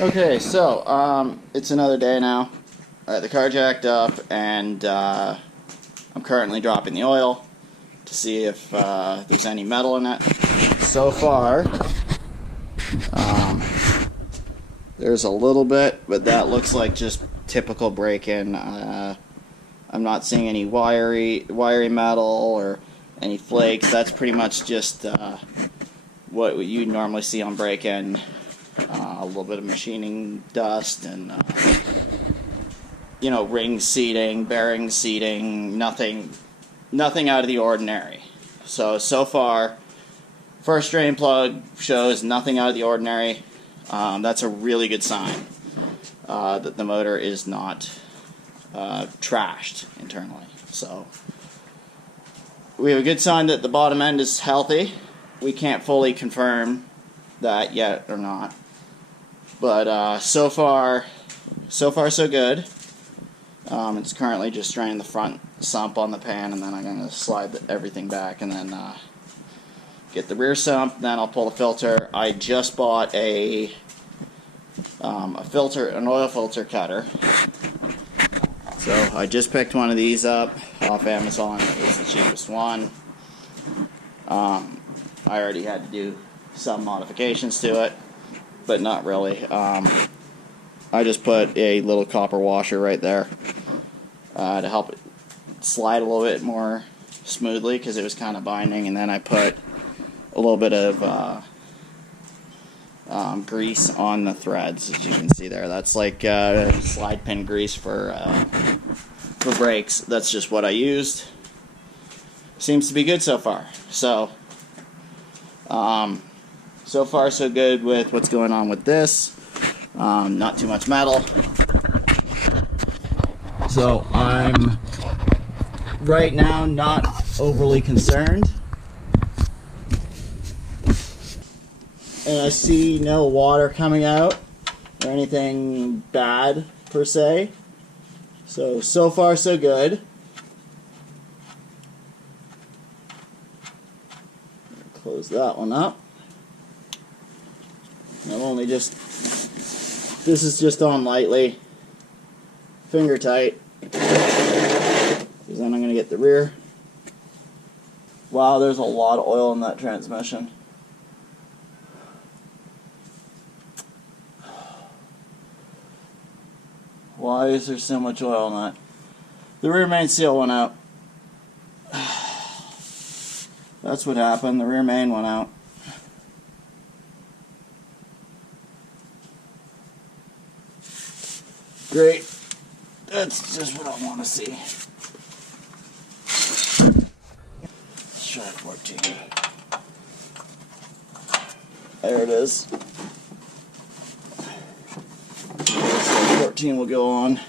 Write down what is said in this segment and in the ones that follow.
Okay, so it's another day now. The car jacked up, and I'm currently dropping the oil to see if there's any metal in it. So far, there's a little bit, but that looks like just typical break-in. I'm not seeing any wiry metal or any flakes. That's pretty much just what you normally see on break-in. A little bit of machining dust and ring seating, bearing seating, nothing out of the ordinary. So far, first drain plug shows nothing out of the ordinary. That's a really good sign that the motor is not trashed internally. So we have a good sign that the bottom end is healthy. We can't fully confirm that yet or not, but so far so good. It's currently just draining the front sump on the pan, and then I'm going to slide everything back and then get the rear sump. Then I'll pull the filter. I just bought an oil filter cutter. So I just picked one of these up off Amazon. It was the cheapest one. I already had to do some modifications to it, but not really. I just put a little copper washer right there to help it slide a little bit more smoothly because it was kind of binding, and then I put a little bit of grease on the threads, as you can see there. That's like slide pin grease for brakes. That's just what I used. Seems to be good so far. So far so good with what's going on with this. Not too much metal. So I'm right now not overly concerned. And I see no water coming out or anything bad per se. So far so good. Close that one up. This is just on lightly, finger tight, because then I'm going to get the rear. Wow, there's a lot of oil in that transmission. Why is there so much oil in that? The rear main seal went out. That's what happened, the rear main went out. Great. That's just what I want to see. Let's try 14. There it is. So 14 will go on.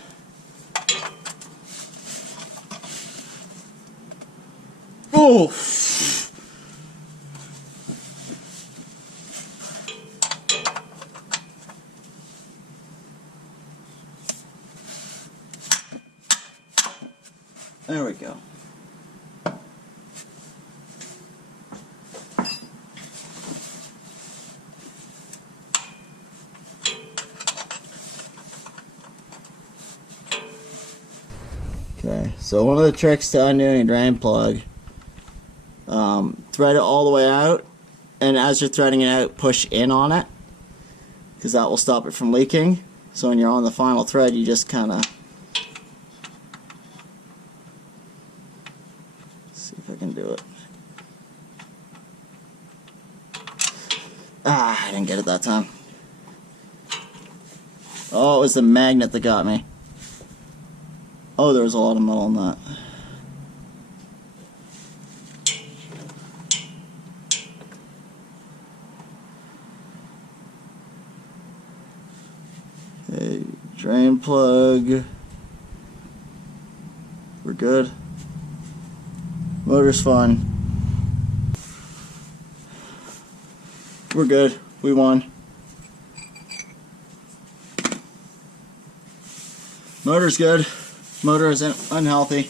Oh! There we go. Okay, so one of the tricks to undoing a drain plug, thread it all the way out, and as you're threading it out, push in on it, because that will stop it from leaking. So when you're on the final thread, you just kind of see if I can do it. Ah, I didn't get it that time. Oh, it was the magnet that got me. Oh, there was a lot of metal in that. Okay, drain plug. We're good. Motor's fine. We're good. We won. Motor's good. Motor isn't unhealthy.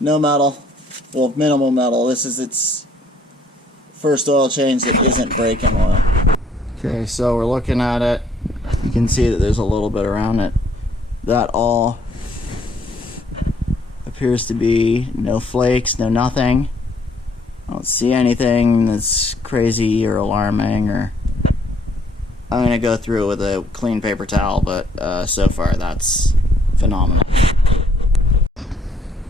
No metal. Well, minimal metal. This is its first oil change that isn't break-in oil. Okay, so we're looking at it. You can see that there's a little bit around it. That all appears to be no flakes, no nothing. I don't see anything that's crazy or alarming, or I'm gonna go through it with a clean paper towel, but so far that's phenomenal.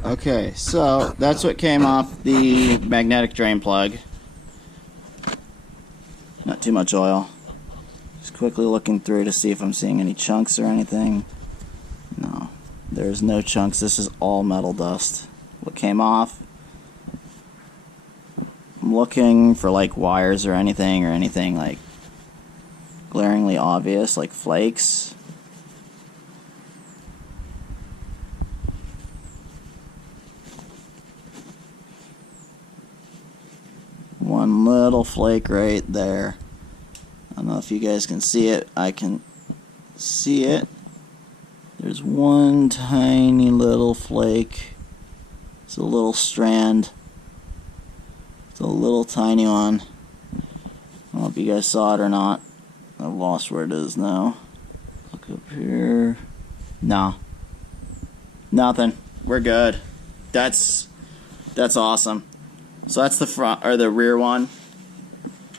Okay, so that's what came off the magnetic drain plug. Not too much oil. Just quickly looking through to see if I'm seeing any chunks or anything. No, there's no chunks. This is all metal dust. What came off? I'm looking for like wires or anything like glaringly obvious, like flakes. One little flake right there. I don't know if you guys can see it. I can see it. There's one tiny little flake. It's a little strand. It's a little tiny one. I don't know if you guys saw it or not. I've lost where it is now. Look up here. No. Nothing. We're good. That's awesome. So that's the front or the rear one.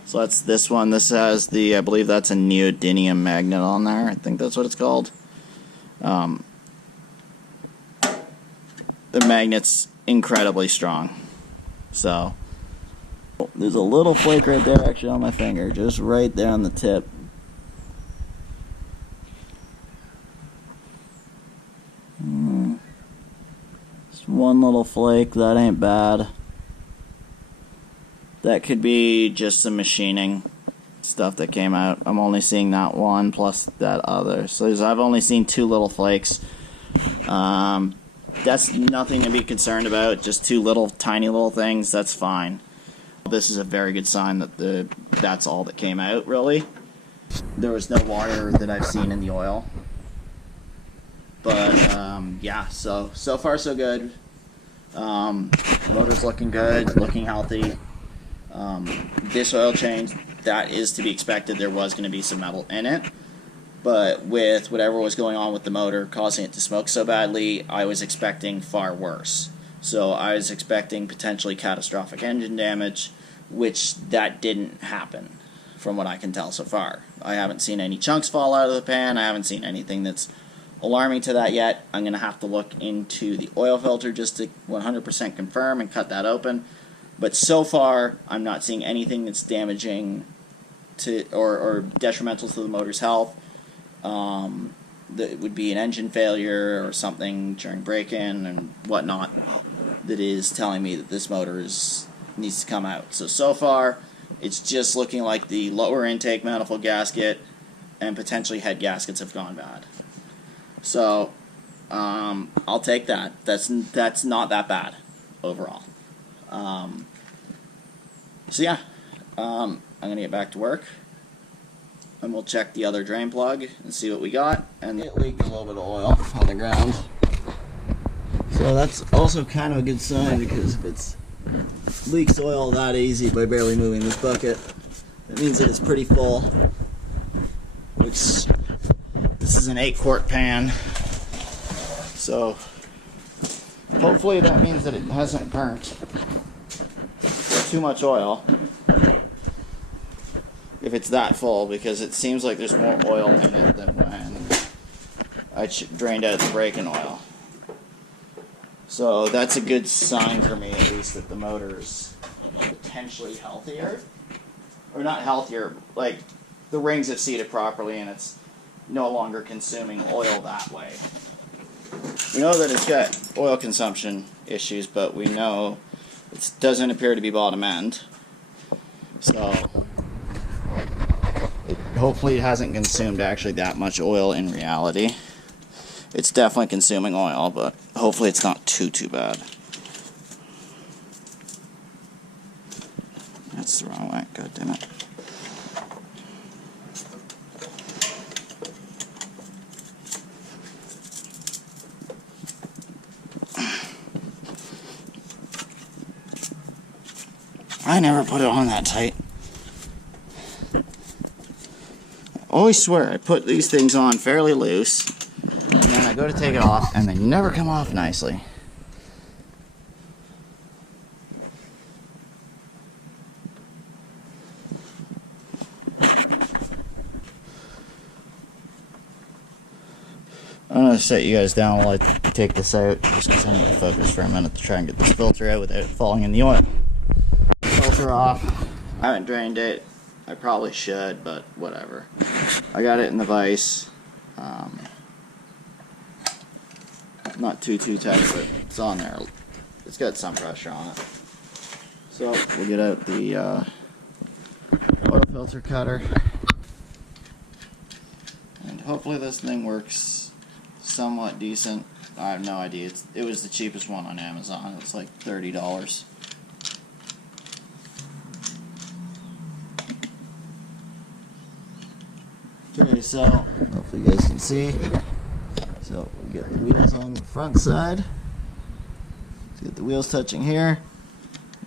So that's this one. This has the, I believe that's a neodymium magnet on there. I think that's what it's called. The magnet's incredibly strong. So there's a little flake right there, actually on my finger, just right there on the tip. Just one little flake. That ain't bad. That could be just some machining stuff that came out. I'm only seeing that one plus that other. So I've only seen two little flakes. That's nothing to be concerned about. Just two little tiny little things. That's fine. This is a very good sign that that's all that came out, really. There was no water that I've seen in the oil. But yeah, so far so good. Motor's looking good, looking healthy. This oil change, that is to be expected. There was going to be some metal in it, but with whatever was going on with the motor causing it to smoke so badly, I was expecting far worse. So I was expecting potentially catastrophic engine damage, which that didn't happen from what I can tell so far. I haven't seen any chunks fall out of the pan. I haven't seen anything that's alarming to that yet. I'm going to have to look into the oil filter just to 100% confirm and cut that open. But so far, I'm not seeing anything that's damaging to or detrimental to the motor's health. That would be an engine failure or something during break-in and whatnot that is telling me that this motor needs to come out. So far, it's just looking like the lower intake manifold gasket and potentially head gaskets have gone bad. So I'll take that. That's not that bad overall. So yeah, I'm going to get back to work, and we'll check the other drain plug and see what we got. And it leaked a little bit of oil on the ground. So that's also kind of a good sign, because if it leaks oil that easy by barely moving this bucket, that means that it's pretty full, which this is an 8-quart pan. So hopefully that means that it hasn't burnt too much oil if it's that full, because it seems like there's more oil in it than when I drained out the break-in oil. So that's a good sign for me, at least, that the motor's potentially healthier. Or not healthier, like the rings have seated properly and it's no longer consuming oil that way. We know that it's got oil consumption issues, but we know it doesn't appear to be bottom end. So hopefully it hasn't consumed actually that much oil in reality. It's definitely consuming oil, but hopefully it's not too bad. That's the wrong way, god damn it. I never put it on that tight. always swear I put these things on fairly loose, and then I go to take it off, and they never come off nicely. I'm going to set you guys down while I take this out, just because I need to focus for a minute to try and get this filter out without it falling in the oil. Filter off. I haven't drained it. I probably should, but whatever. I got it in the vise. Not too tight, but it's on there. It's got some pressure on it. So we'll get out the oil filter cutter. And hopefully this thing works somewhat decent. I have no idea. It was the cheapest one on Amazon. It's like $30. Okay, so hopefully you guys can see. So we get the wheels on the front side. Let's get the wheels touching here.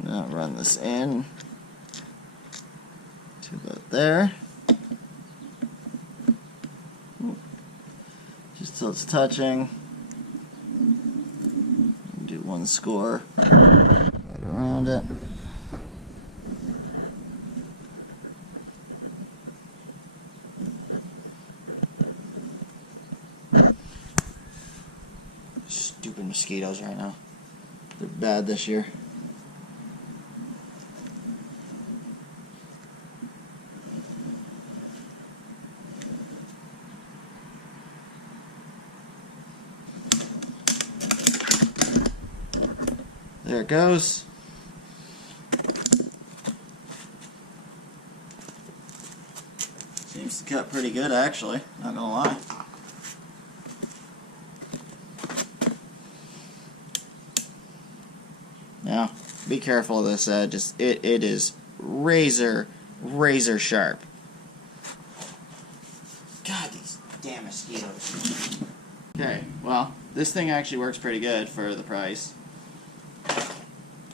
Now run this in to about there. Just so it's touching. Do one score right around it. Stupid mosquitoes right now. They're bad this year. There it goes. Seems to cut pretty good, actually, not gonna lie. Now, be careful of this edge. It is razor sharp. God, these damn mosquitoes. Okay, well, this thing actually works pretty good for the price.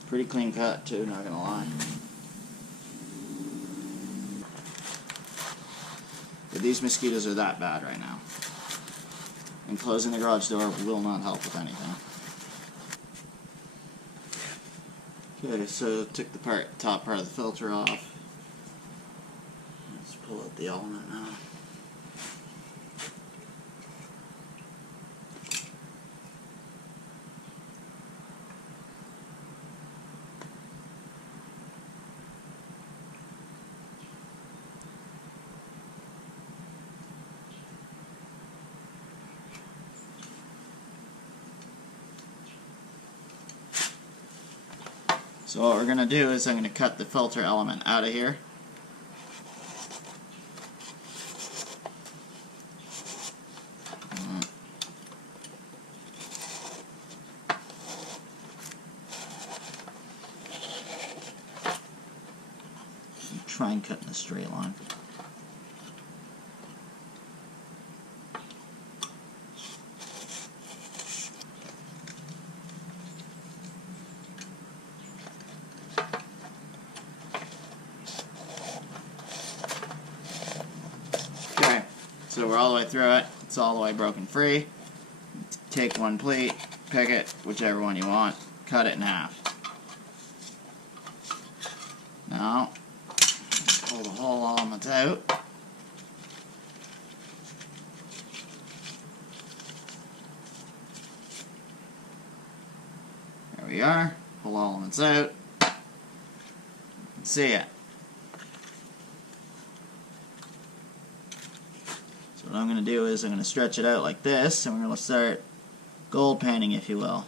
Pretty clean cut too, not gonna lie. But these mosquitoes are that bad right now. And closing the garage door will not help with anything. Okay, so took the top part of the filter off. Let's pull out the element now. So what we're going to do is I'm going to cut the filter element out of here. Try and cut in a straight line. Okay, so we're all the way through it. It's all the way broken free. Take one pleat, pick it, whichever one you want, cut it in half. Now, pull the whole element out. There we are. Pull all elements out. See it. So what I'm going to do is I'm going to stretch it out like this, and we're going to start gold painting, if you will.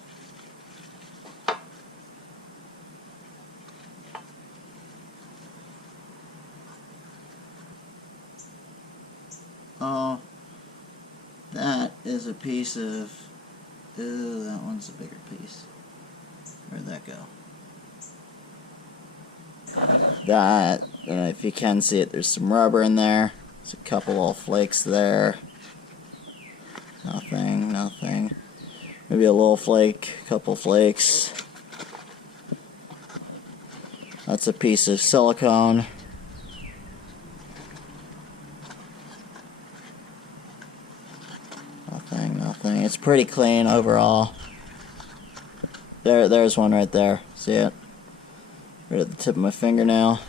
Oh, that is a piece of... Ooh, that one's a bigger piece. Where'd that go? That, if you can see it, there's some rubber in there. There's a couple little flakes there. Nothing. Maybe a little flake, a couple flakes. That's a piece of silicone. everything. It's pretty clean overall. There's one right there. See it? Right at the tip of my fingernail.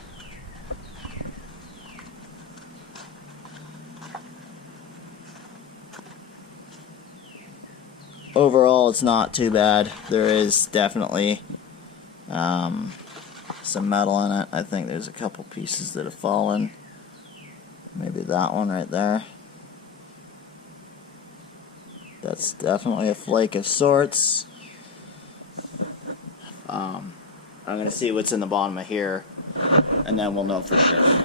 Overall, it's not too bad. There is definitely some metal in it. I think there's a couple pieces that have fallen. Maybe that one right there. That's definitely a flake of sorts. I'm going to see what's in the bottom of here, and then we'll know for sure.